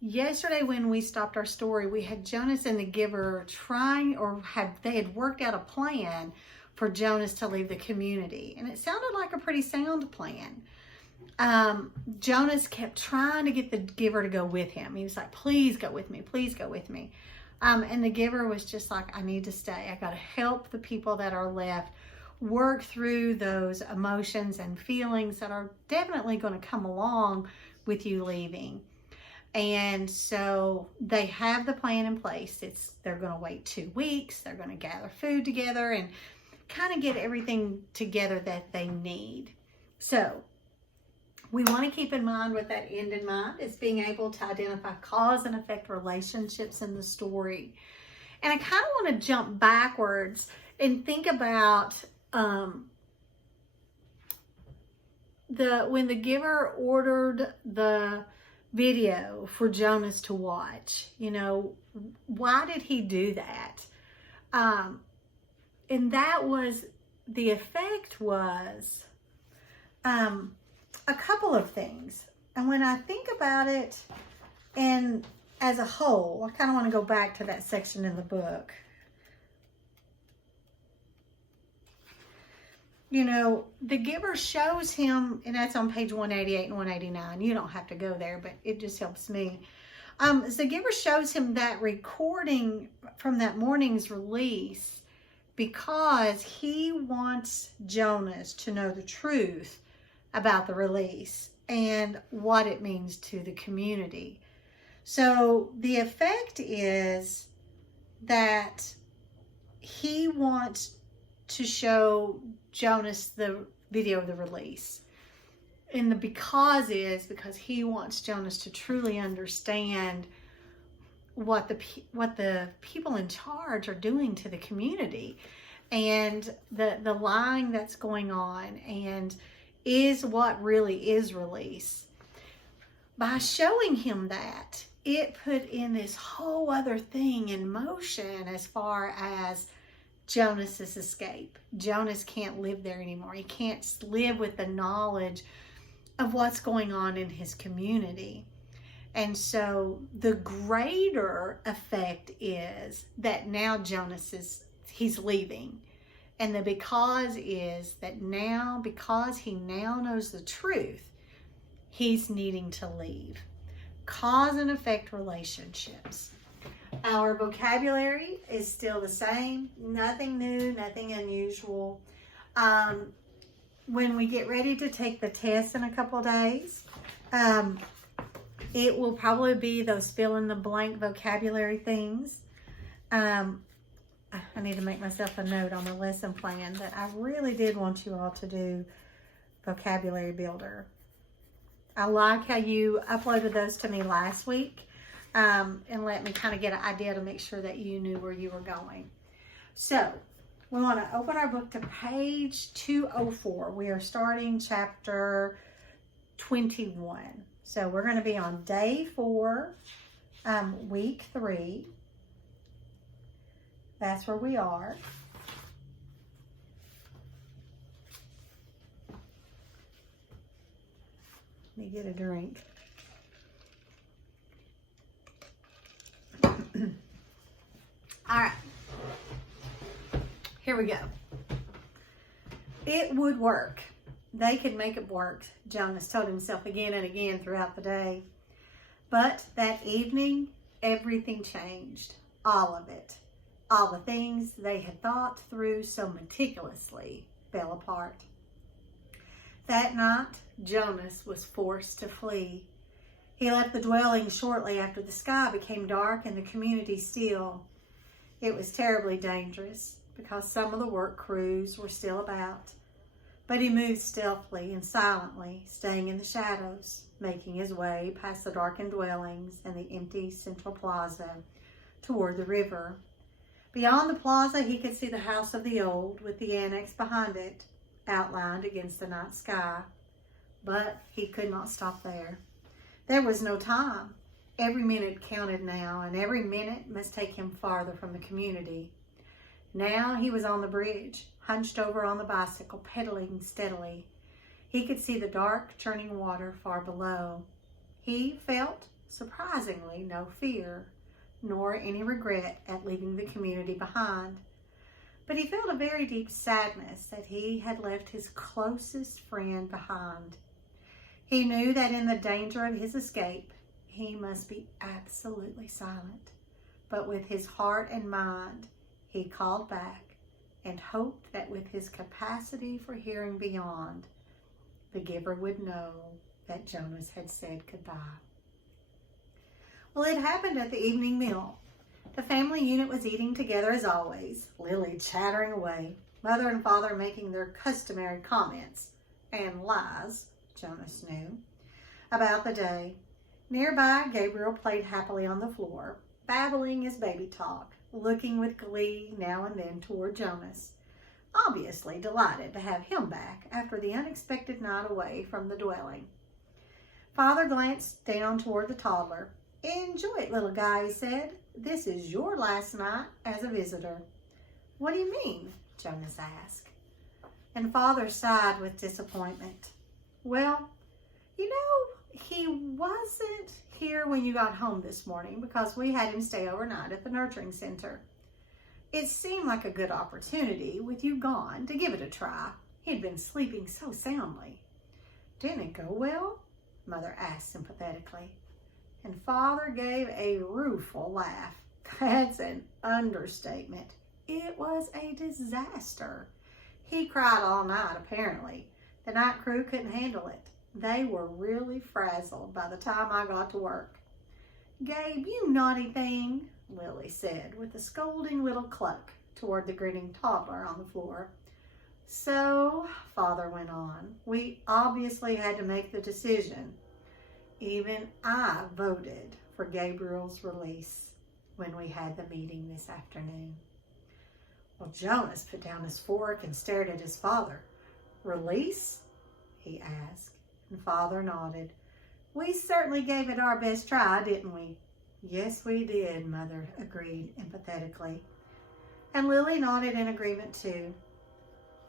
yesterday when we stopped our story, we had Jonas and the giver trying, or they had worked out a plan for Jonas to leave the community. And it sounded like a pretty sound plan. Jonas kept trying to get the giver to go with him. He was like, please go with me, please go with me. And the giver was just like, I need to stay. I got to help the people that are left work through those emotions and feelings that are definitely going to come along with you leaving. And so they have the plan in place. They're going to wait 2 weeks. They're going to gather food together and kind of get everything together that they need. So we want to keep in mind, with that end in mind, is being able to identify cause and effect relationships in the story. And I kind of want to jump backwards and think about when the giver ordered the video for Jonas to watch. You know, why did he do that? And that was, the effect was a couple of things. And when I think about it, and as a whole, I kind of want to go back to that section in the book. You know, the giver shows him, and that's on page 188 and 189. You don't have to go there, but it just helps me. The giver shows him that recording from that morning's release because he wants Jonas to know the truth about the release and what it means to the community. So the effect is that he wants to show Jonas the video of the release. And the because is because he wants Jonas to truly understand what the people in charge are doing to the community, and the lying that's going on, and is what really is release. By showing him that, it put in this whole other thing in motion as far as Jonas's escape. Jonas can't live there anymore. He can't live with the knowledge of what's going on in his community. And so the greater effect is that now he's leaving. And the because is that now, because he now knows the truth, he's needing to leave. Cause and effect relationships. Our vocabulary is still the same. Nothing new, nothing unusual. When we get ready to take the test in a couple days, it will probably be those fill in the blank vocabulary things. I need to make myself a note on the lesson plan that I really did want you all to do vocabulary builder. I like how you uploaded those to me last week and let me kind of get an idea to make sure that you knew where you were going. So we want to open our book to page 204. We are starting chapter 21. So we're going to be on day 4, week 3. That's where we are. Let me get a drink. All right. Here we go. It would work. They could make it work, Jonas told himself again and again throughout the day. But that evening, everything changed. All of it. All the things they had thought through so meticulously fell apart. That night, Jonas was forced to flee. He left the dwelling shortly after the sky became dark and the community still. It was terribly dangerous because some of the work crews were still about. But he moved stealthily and silently, staying in the shadows, making his way past the darkened dwellings and the empty central plaza toward the river. Beyond the plaza, he could see the house of the old, with the annex behind it, outlined against the night sky. But he could not stop there. There was no time. Every minute counted now, and every minute must take him farther from the community. Now he was on the bridge, hunched over on the bicycle, pedaling steadily. He could see the dark, churning water far below. He felt Surprisingly, no fear, nor any regret at leaving the community behind. But he felt a very deep sadness that he had left his closest friend behind. He knew that in the danger of his escape, he must be absolutely silent. But with his heart and mind, he called back and hoped that with his capacity for hearing beyond, the giver would know that Jonas had said goodbye. Well, it happened at the evening meal. The family unit was eating together as always, Lily chattering away, mother and father making their customary comments and lies, Jonas knew, about the day. Nearby, Gabriel played happily on the floor, babbling his baby talk, looking with glee now and then toward Jonas, obviously delighted to have him back after the unexpected night away from the dwelling. Father glanced down toward the toddler. "Enjoy it, little guy," he said. "This is your last night as a visitor." "What do you mean?" Jonas asked. And Father sighed with disappointment. "Well, you know, he wasn't here when you got home this morning because we had him stay overnight at the nurturing center. It seemed like a good opportunity, with you gone, to give it a try. He'd been sleeping so soundly." "Didn't it go well?" Mother asked sympathetically. And Father gave a rueful laugh. "That's an understatement. It was a disaster. He cried all night, apparently. The night crew couldn't handle it. They were really frazzled by the time I got to work." "Gabe, you naughty thing," Lily said with a scolding little cluck toward the grinning toddler on the floor. "So," Father went on, "we obviously had to make the decision. Even I voted for Gabriel's release when we had the meeting this afternoon." Well, Jonas put down his fork and stared at his father. "Release?" he asked, and Father nodded. "We certainly gave it our best try, didn't we?" "Yes, we did," Mother agreed empathetically. And Lily nodded in agreement too.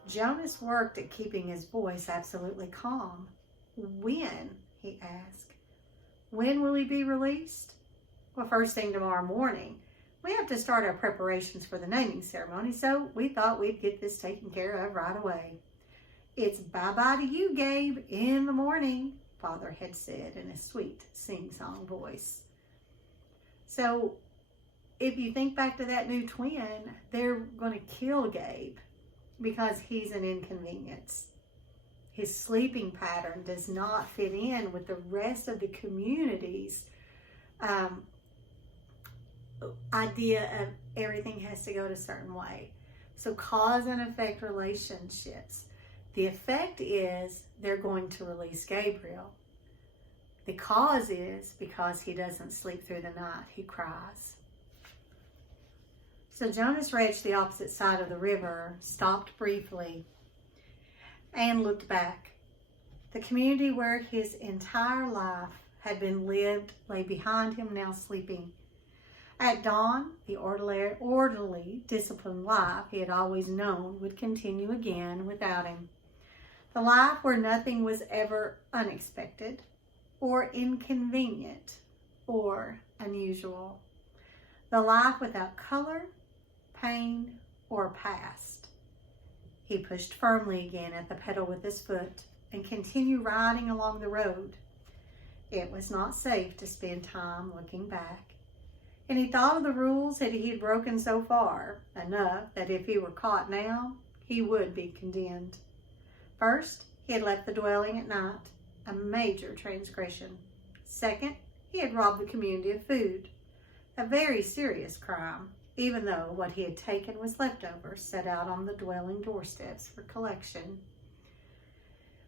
Jonas worked at keeping his voice absolutely calm. "When?" he asked. "When will he be released?" "Well, first thing tomorrow morning. We have to start our preparations for the naming ceremony, so we thought we'd get this taken care of right away." "It's bye-bye to you, Gabe, in the morning," Father had said in a sweet sing-song voice. So if you think back to that new twin, they're going to kill Gabe because he's an inconvenience. His sleeping pattern does not fit in with the rest of the community's idea of everything has to go a certain way. So cause and effect relationships. The effect is they're going to release Gabriel. The cause is because he doesn't sleep through the night. He cries. So Jonas reached the opposite side of the river, stopped briefly, and looked back. The community where his entire life had been lived lay behind him, now sleeping. At dawn, the orderly, disciplined life he had always known would continue again without him. The life where nothing was ever unexpected, or inconvenient, or unusual. The life without color, pain, or past. He pushed firmly again at the pedal with his foot and continued riding along the road. It was not safe to spend time looking back. And he thought of the rules that he had broken so far, enough that if he were caught now, he would be condemned. First, he had left the dwelling at night, a major transgression. Second, he had robbed the community of food, a very serious crime, even though what he had taken was leftovers set out on the dwelling doorsteps for collection.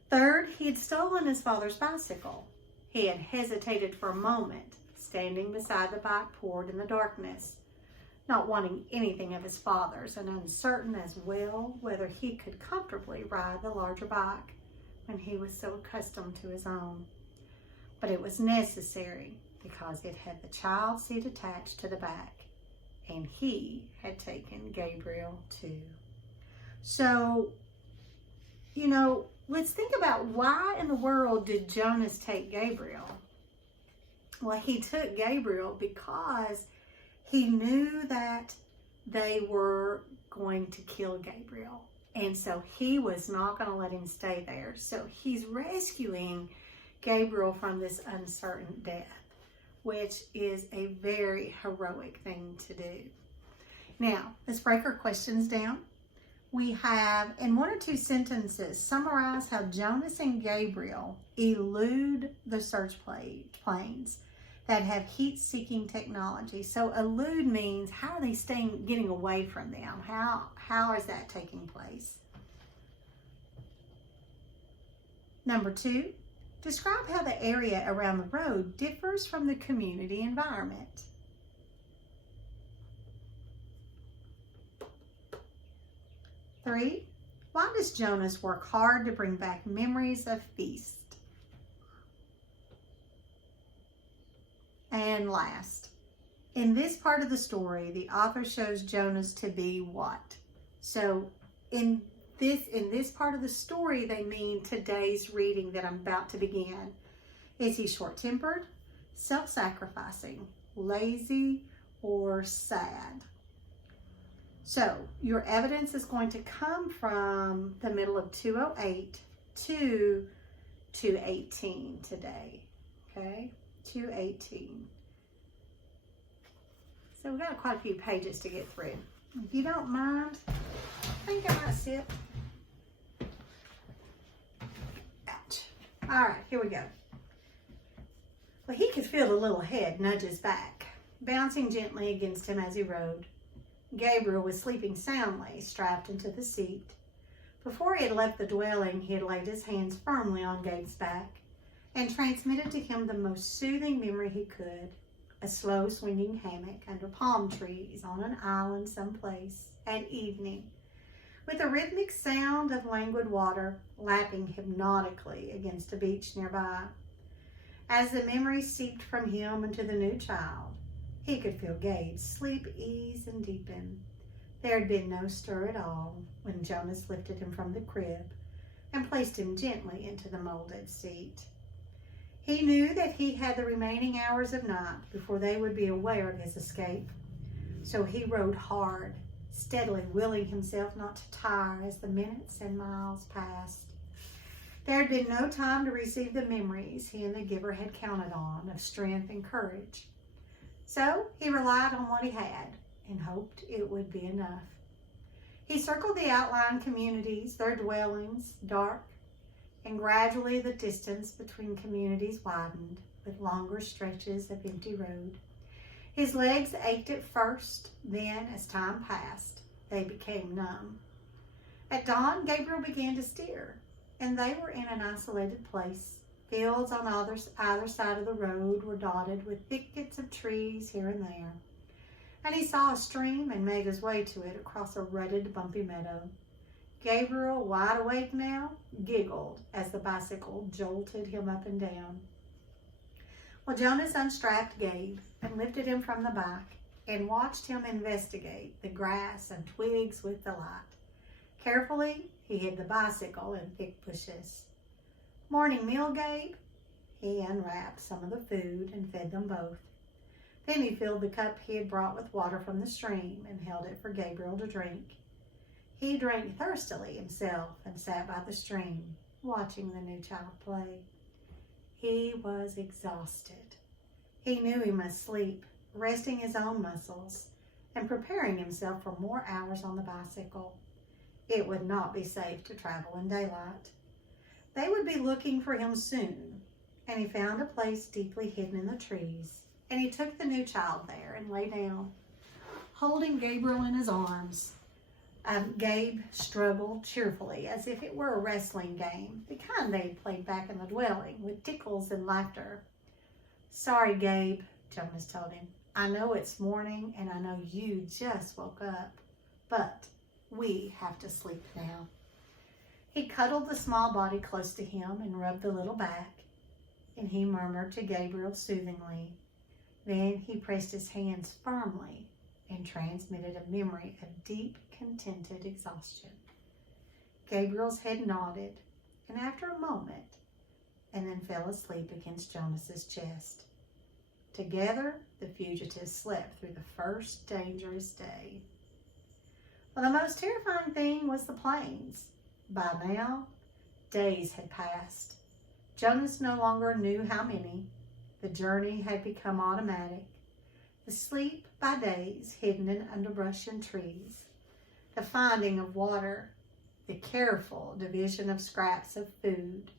Third, he had stolen his father's bicycle. He had hesitated for a moment, standing beside the bike port in the darkness, not wanting anything of his father's and uncertain as well whether he could comfortably ride the larger bike when he was so accustomed to his own. But it was necessary because it had the child seat attached to the back, and he had taken Gabriel too. So, let's think about why in the world did Jonas take Gabriel? Well, he took Gabriel because he knew that they were going to kill Gabriel. And so he was not going to let him stay there. So he's rescuing Gabriel from this uncertain death, which is a very heroic thing to do. Now, let's break our questions down. We have, in 1 or 2 sentences, summarize how Jonas and Gabriel elude the search planes that have heat-seeking technology. So elude means, how are they getting away from them? How is that taking place? Number 2, describe how the area around the road differs from the community environment. Three, why does Jonas work hard to bring back memories of feast? And last, in this part of the story, the author shows Jonas to be what? So in this part of the story, they mean today's reading that I'm about to begin. Is he short-tempered, self-sacrificing, lazy, or sad? So your evidence is going to come from the middle of 208 to 218 today, okay? 218. So we've got quite a few pages to get through. If you don't mind, I think I might sit. Ouch. All right, here we go. Well, he could feel the little head nudge his back, bouncing gently against him as he rode. Gabriel was sleeping soundly, strapped into the seat. Before he had left the dwelling, he had laid his hands firmly on Gabe's back and transmitted to him the most soothing memory he could, a slow swinging hammock under palm trees on an island someplace at evening, with a rhythmic sound of languid water lapping hypnotically against a beach nearby. As the memory seeped from him into the new child, he could feel Gabe's sleep ease and deepen. There had been no stir at all when Jonas lifted him from the crib and placed him gently into the molded seat. He knew that he had the remaining hours of night before they would be aware of his escape. So he rode hard, steadily willing himself not to tire as the minutes and miles passed. There had been no time to receive the memories he and the giver had counted on of strength and courage. So he relied on what he had and hoped it would be enough. He circled the outlying communities, their dwellings, dark, and gradually the distance between communities widened with longer stretches of empty road. His legs ached at first, then as time passed, they became numb. At dawn, Gabriel began to steer, and they were in an isolated place. Fields on either side of the road were dotted with thickets of trees here and there, and he saw a stream and made his way to it across a rutted, bumpy meadow. Gabriel, wide awake now, giggled as the bicycle jolted him up and down. Well, Jonas unstrapped Gabe and lifted him from the bike and watched him investigate the grass and twigs with delight. Carefully, he hid the bicycle in thick bushes. "Morning meal, Gabe?" He unwrapped some of the food and fed them both. Then he filled the cup he had brought with water from the stream and held it for Gabriel to drink. He drank thirstily himself and sat by the stream, watching the new child play. He was exhausted. He knew he must sleep, resting his own muscles and preparing himself for more hours on the bicycle. It would not be safe to travel in daylight. They would be looking for him soon, and he found a place deeply hidden in the trees, and he took the new child there and lay down, holding Gabriel in his arms. Gabe struggled cheerfully as if it were a wrestling game, the kind they played back in the dwelling with tickles and laughter. "Sorry, Gabe," Jonas told him. "I know it's morning and I know you just woke up, but we have to sleep now." He cuddled the small body close to him and rubbed the little back, and he murmured to Gabriel soothingly. Then he pressed his hands firmly and transmitted a memory of deep, contented exhaustion. Gabriel's head nodded, and after a moment, and then fell asleep against Jonas's chest. Together, the fugitives slept through the first dangerous day. Well, the most terrifying thing was the plains. By now, days had passed. Jonas no longer knew how many. The journey had become automatic. The sleep by days hidden in underbrush and trees. The finding of water. The careful division of scraps of food,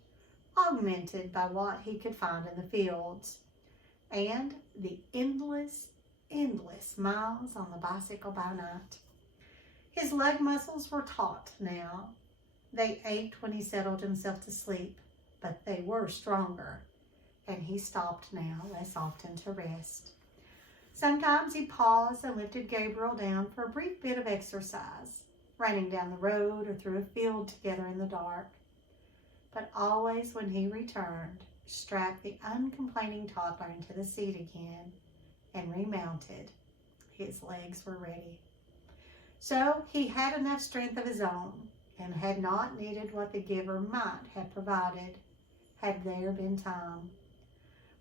augmented by what he could find in the fields. And the endless miles on the bicycle by night. His leg muscles were taut now. They ached when he settled himself to sleep, but they were stronger, and he stopped now less often to rest. Sometimes he paused and lifted Gabriel down for a brief bit of exercise, running down the road or through a field together in the dark. But always when he returned, strapped the uncomplaining toddler into the seat again and remounted. His legs were ready. So he had enough strength of his own and had not needed what the giver might have provided had there been time.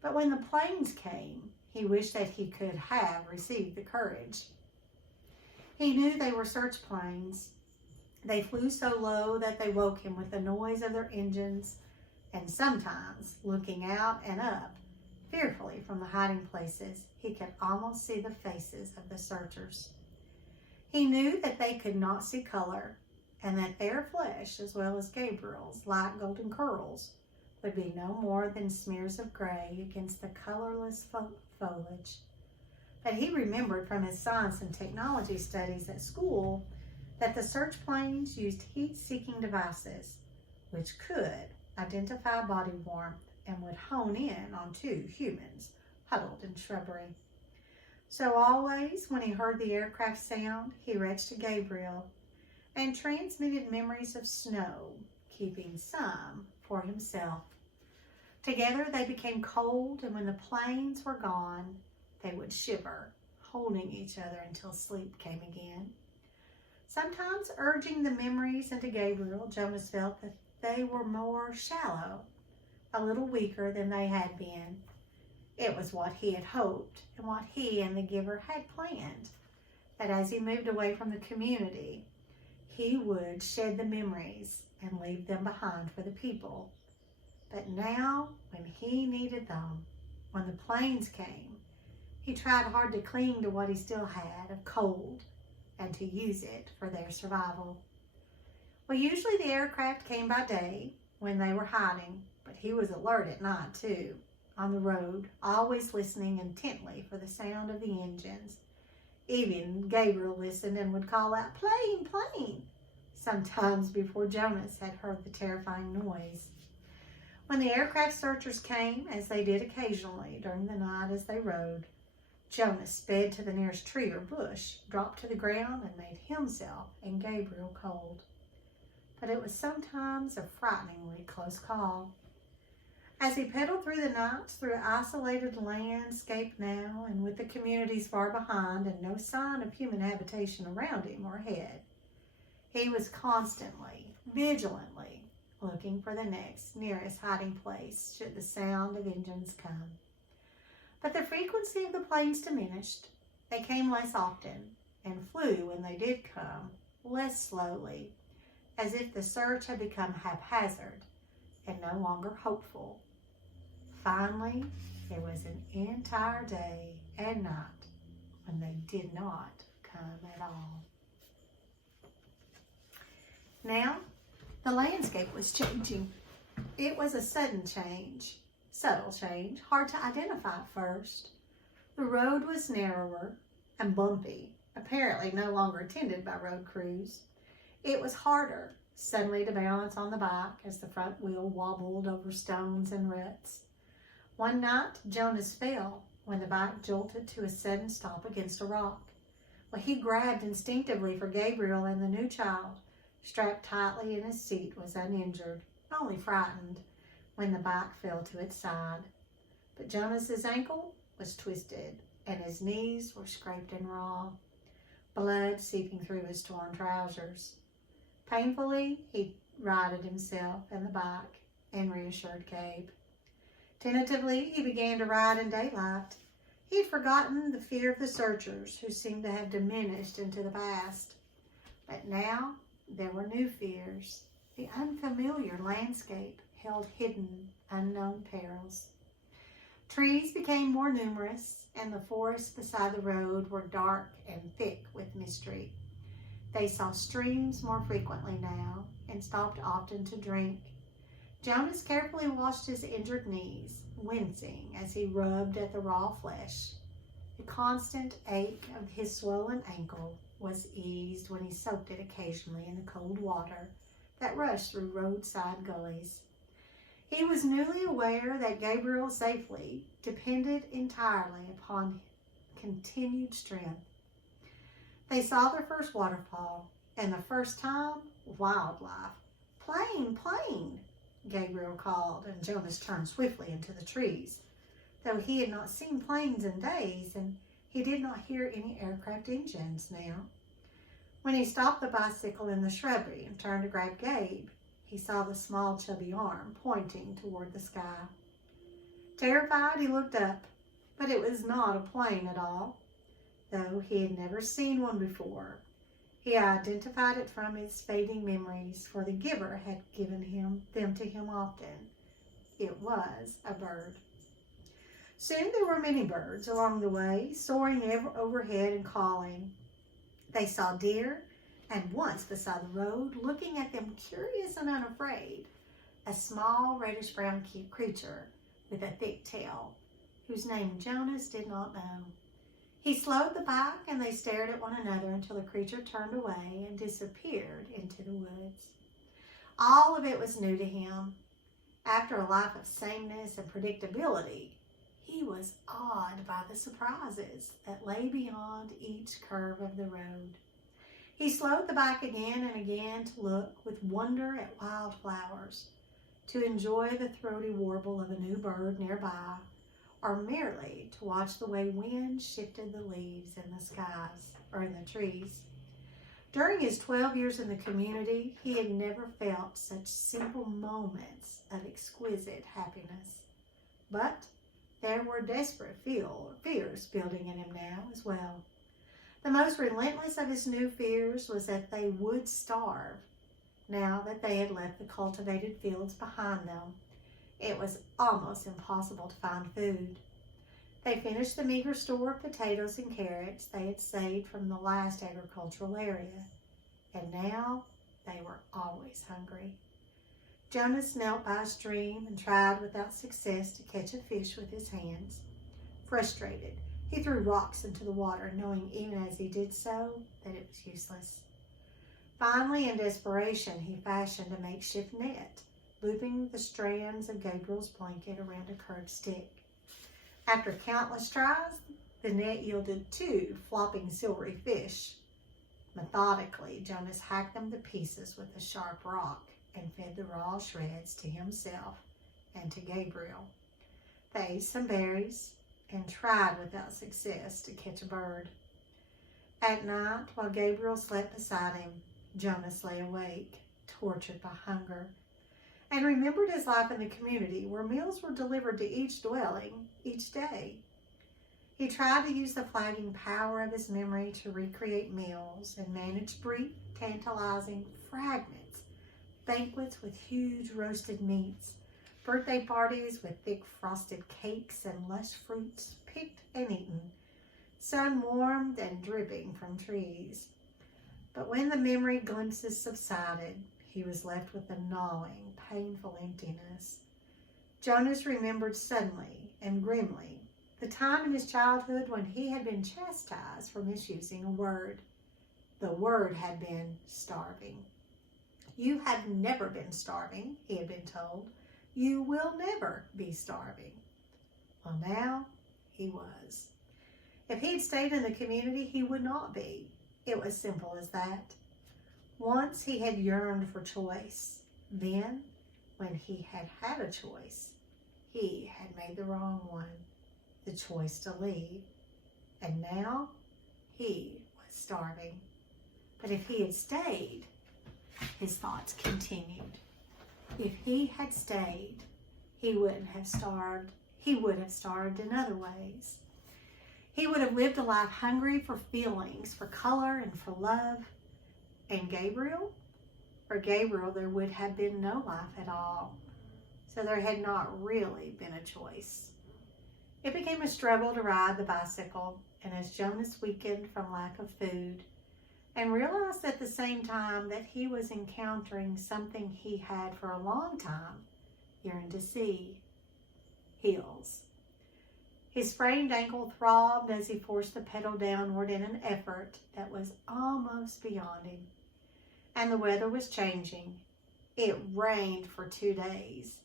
But when the plains came, he wished that he could have received the courage. He knew they were search planes. They flew so low that they woke him with the noise of their engines, and sometimes, looking out and up, fearfully from the hiding places, he could almost see the faces of the searchers. He knew that they could not see color, and that their flesh, as well as Gabriel's light golden curls, would be no more than smears of gray against the colorless foliage. But he remembered from his science and technology studies at school that the search planes used heat-seeking devices, which could identify body warmth and would hone in on two humans huddled in shrubbery. So always, when he heard the aircraft sound, he reached to Gabriel and transmitted memories of snow, keeping some for himself. Together they became cold, and when the planes were gone, they would shiver, holding each other until sleep came again. Sometimes urging the memories into Gabriel, Jonas felt that they were more shallow, a little weaker than they had been. It was what he had hoped and what he and the giver had planned, that as he moved away from the community, he would shed the memories and leave them behind for the people. But now, when he needed them, when the planes came, he tried hard to cling to what he still had of cold and to use it for their survival. Well, usually the aircraft came by day when they were hiding, but he was alert at night too, on the road, always listening intently for the sound of the engines. Even Gabriel listened and would call out, "Plane, plane," sometimes before Jonas had heard the terrifying noise. When the aircraft searchers came, as they did occasionally during the night as they rode, Jonas sped to the nearest tree or bush, dropped to the ground, and made himself and Gabriel cold. But it was sometimes a frighteningly close call. As he pedaled through the nights, through an isolated landscape now, and with the communities far behind and no sign of human habitation around him or ahead, he was constantly, vigilantly looking for the next nearest hiding place should the sound of engines come. But the frequency of the planes diminished. They came less often and flew when they did come, less slowly, as if the search had become haphazard and no longer hopeful. Finally, there was an entire day and night when they did not come at all. Now, the landscape was changing. It was a sudden change, subtle change, hard to identify at first. The road was narrower and bumpy, apparently no longer tended by road crews. It was harder suddenly to balance on the bike as the front wheel wobbled over stones and ruts. One night, Jonas fell when the bike jolted to a sudden stop against a rock. Well, he grabbed instinctively for Gabriel, and the new child, strapped tightly in his seat, was uninjured, only frightened, when the bike fell to its side. But Jonas's ankle was twisted, and his knees were scraped and raw, blood seeping through his torn trousers. Painfully, he righted himself and the bike and reassured Gabe. Tentatively, he began to ride in daylight. He'd forgotten the fear of the searchers, who seemed to have diminished into the past. But now there were new fears. The unfamiliar landscape held hidden, unknown perils. Trees became more numerous, and the forests beside the road were dark and thick with mystery. They saw streams more frequently now, and stopped often to drink. Jonas carefully washed his injured knees, wincing as he rubbed at the raw flesh. The constant ache of his swollen ankle was eased when he soaked it occasionally in the cold water that rushed through roadside gullies. He was newly aware that Gabriel safely depended entirely upon continued strength. They saw their first waterfall, and the first time, wildlife. "Plane, plane," Gabriel called, and Jonas turned swiftly into the trees, though he had not seen planes in days, and he did not hear any aircraft engines now. When he stopped the bicycle in the shrubbery and turned to grab Gabe, he saw the small, chubby arm pointing toward the sky. Terrified, he looked up, but it was not a plane at all, though he had never seen one before. He identified it from his fading memories, for the giver had given them to him often. It was a bird. Soon there were many birds along the way, soaring overhead and calling. They saw deer, and once beside the road, looking at them curious and unafraid, a small reddish-brown creature with a thick tail, whose name Jonas did not know. He slowed the bike, and they stared at one another until the creature turned away and disappeared into the woods. All of it was new to him. After a life of sameness and predictability, he was awed by the surprises that lay beyond each curve of the road. He slowed the bike again and again to look with wonder at wildflowers, to enjoy the throaty warble of a new bird nearby, or merely to watch the way wind shifted the leaves in the skies or in the trees. During his 12 years in the community, he had never felt such simple moments of exquisite happiness. But there were desperate fears building in him now as well. The most relentless of his new fears was that they would starve now that they had left the cultivated fields behind them. It was almost impossible to find food. They finished the meager store of potatoes and carrots they had saved from the last agricultural area, and now they were always hungry. Jonas knelt by a stream and tried without success to catch a fish with his hands. Frustrated, he threw rocks into the water, knowing even as he did so that it was useless. Finally, in desperation, he fashioned a makeshift net, looping the strands of Gabriel's blanket around a curved stick. After countless tries, the net yielded 2 flopping silvery fish. Methodically, Jonas hacked them to pieces with a sharp rock and fed the raw shreds to himself and to Gabriel. They ate some berries and tried without success to catch a bird. At night, while Gabriel slept beside him, Jonas lay awake, tortured by hunger, and remembered his life in the community where meals were delivered to each dwelling each day. He tried to use the flagging power of his memory to recreate meals and manage brief, tantalizing fragments, banquets with huge roasted meats, birthday parties with thick frosted cakes and lush fruits picked and eaten, sun-warmed and dripping from trees. But when the memory glimpses subsided, he was left with a gnawing, painful emptiness. Jonas remembered suddenly and grimly the time in his childhood when he had been chastised for misusing a word. The word had been starving. "You have never been starving," he had been told. "You will never be starving." Well, now he was. If he'd stayed in the community, he would not be. It was simple as that. Once he had yearned for choice. Then, when he had had a choice, he had made the wrong one, the choice to leave. And now he was starving. But if he had stayed, his thoughts continued. If he had stayed, he wouldn't have starved. He would have starved in other ways. He would have lived a life hungry for feelings, for color, and for love. And Gabriel? For Gabriel, there would have been no life at all. So there had not really been a choice. It became a struggle to ride the bicycle, and as Jonas weakened from lack of food, and realized at the same time that he was encountering something he had for a long time yearned to see, heels. His sprained ankle throbbed as he forced the pedal downward in an effort that was almost beyond him. And the weather was changing. It rained for 2 days.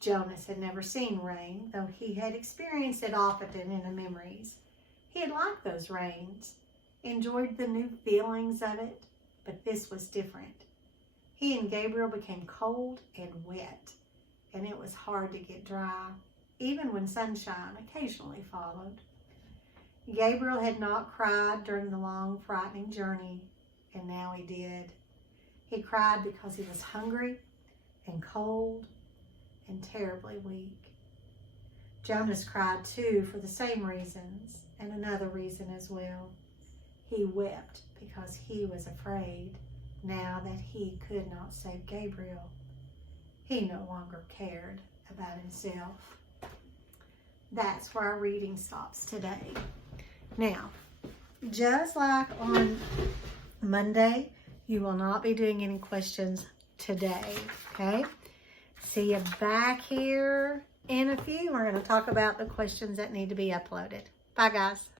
Jonas had never seen rain, though he had experienced it often in his memories. He had liked those rains, enjoyed the new feelings of it, but this was different. He and Gabriel became cold and wet, and it was hard to get dry, even when sunshine occasionally followed. Gabriel had not cried during the long, frightening journey, and now he did. He cried because he was hungry and cold and terribly weak. Jonas cried too for the same reasons, and another reason as well. He wept because he was afraid now that he could not save Gabriel. He no longer cared about himself. That's where our reading stops today. Now, just like on Monday, you will not be doing any questions today, okay? See you back here in a few. We're going to talk about the questions that need to be uploaded. Bye, guys.